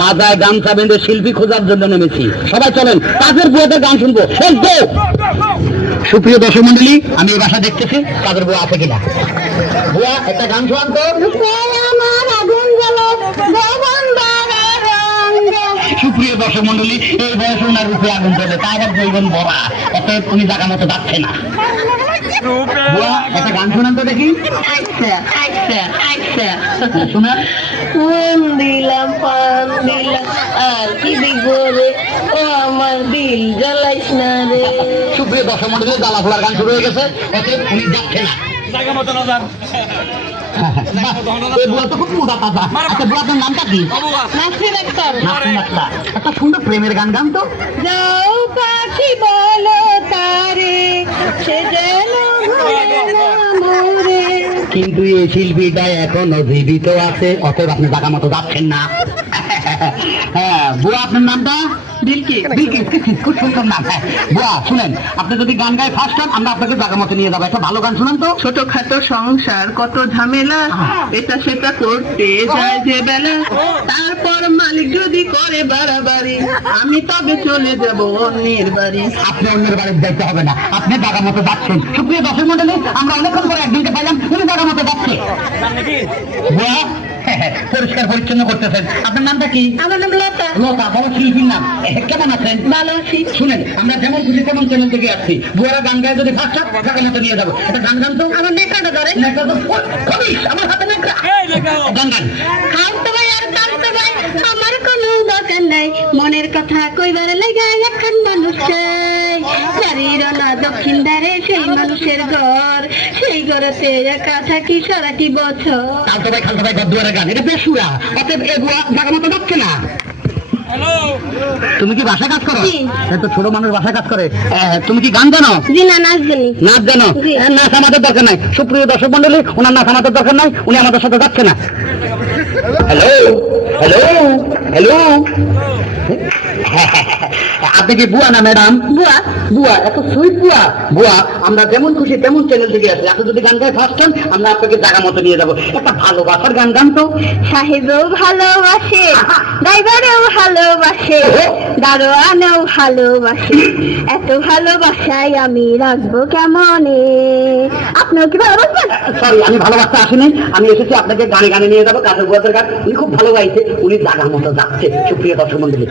মাথায় গামছা বেঁধে শিল্পী খোঁজার জন্য নেমেছি। সবাই চলেন কাজের বুয়াদের গান শুনবো। সুপ্রিয় দর্শক মন্ডলী, আমি এই বাসা দেখতেছি কাজের বুয়া আছে কিনা। বুয়া একটা গান শোনান তো। সুপ্রিয় দর্শক মন্ডলী, এই বয়স ওনার রূপে আগুন চলে, তাই আর জৈবন ভরা, অতএব উনি জায়গা মতো যাচ্ছে না। বুয়া একটা গান শোনান তো দেখি। শোনা দিলাম পান দিলাম আর কি দেখবো রে, ও আমার দিল জ্বালাইস না রে। সুপ্রিয় দর্শক মন্ডলী, জ্বালা ফোলার গান শুরু হয়ে গেছে, অতএব উনি যাচ্ছে না। নামটা কি? একটা সুন্দর প্রেমের গান গান তো। যাও পাখি বলো তারে, সে যেন মরে। কিন্তু এই শিল্পীটা এখনো জীবিত আছে, অতএব আপনি জায়গা মতো যাচ্ছেন না। হ্যাঁ বুয়া, আপনার নামটা? খুব সুন্দর নাম। হ্যাঁ বুয়া শুনেন, আপনি যদি গান গায়ে ফার্স্ট হন, আমরা আপনাকে জায়গা মতো নিয়ে যাবো। একটা ভালো গান শুনান তো। ছোটখাটো সংসার কত ঝামেলা, এটা সেটা করতে যায় যে বেলা, তারপর মালিক যদি করে বাড়াবাড়ি, আমি তবে চলে যাব অন্যের বাড়ি। আপনি অন্যের বাড়ি যাইতে হবে না, আপনি জায়গা মতো যাচ্ছেন। সুপ্রিয় দর্শক মন্ডলী, আমরা অনেকক্ষণ পরে একদিনকে পাইলাম উনি জায়গা মতো যাচ্ছে। বুয়া পরিষ্কার পরিচ্ছন্ন করতেছেন। আপনার নামটা কি? আমার নাম লতা। লতা, বড় শিল্পীর নাম। কেমন আছেন? ভালো আছি। শুনেন, আমরা যেমন খুশি তেমন চ্যানেল থেকে আসছি। বুয়ারা গান গায়ে যদি ফার্স্ট হয়, জায়গা মতো নিয়ে যাবো। একটা গান গান তো। আমার নেকাটা ধরে। আমার হাতে নেকড়া। গান গান। খাওতে ভাই আর কাঁদতে ভাই, আমার কোনো দরকার নাই, মনের কথা কইবার লাগা এখন মানুষ চাই। বাড়ির না দক্ষিণ ধারে সেই মানুষের ঘর, সেই ঘরেতে একা থাকি সারাটি বছর। খালতো ভাই ঘর দুয়ারে গান, এটা বেসুরা। অতএব এ বুয়া জায়গা মতো যাচ্ছে না। তুমি কি বাসায় কাজ করো? তো ছোট মানুষ বাসায় কাজ করে। তুমি কি গান জানো? জি না, নাচ জানি। নাচ জানো? নাচ আমাদের দরকার নাই। সুপ্রিয় দর্শক মন্ডলী, ওনার নাচ আমাদের দরকার নাই, উনি আমাদের সাথে যাচ্ছে না। হ্যালো হ্যালো হ্যালো, আপনি কি বুয়া না ম্যাডাম? বুয়া। বুয়া, এত সুইট বুয়া। বুয়া, আমরা যেমন খুশি তেমন চ্যানেল থেকে আসি। আপনি যদি গান গায়ে ফার্স্ট হন, আমরা আপনাকে জায়গা মতো নিয়ে যাবো। একটা ভালোবাসার গান গান তো। সাহেবও ভালোবাসে, ড্রাইভারও ভালোবাসে, দারোয়ানও ভালোবাসে, এত ভালোবাসায় আমি রাখবো কেমনে। আপনিও কি ভালোবাসেন? সরি, আমি ভালোবাসতে আসিনি, আমি এসেছি আপনাকে গানে গানে নিয়ে যাবো। কাজের বুয়াদের গান উনি খুব ভালো গাইছে, উনি জায়গা মতো যাচ্ছে। সুপ্রিয় দর্শক মন্ডলী,